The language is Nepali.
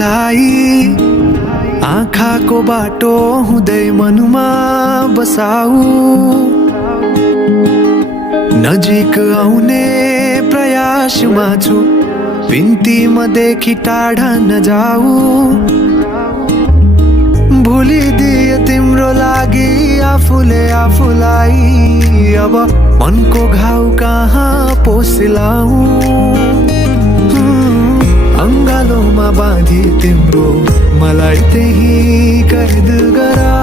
मलाई आँखाको बाटो हुँदै मनमा बसाऊ, नजिक आउने प्रयासमा छु, बिन्ती मदेखि टाढा नजाऊ। भुलिदिए तिम्रो लागि आफूले आफूलाई, अब मनको घाउ कहाँ पोसिलाऊ। अंगालोमा बाँधी तिम्रो मलाई त्यही कैद गरा।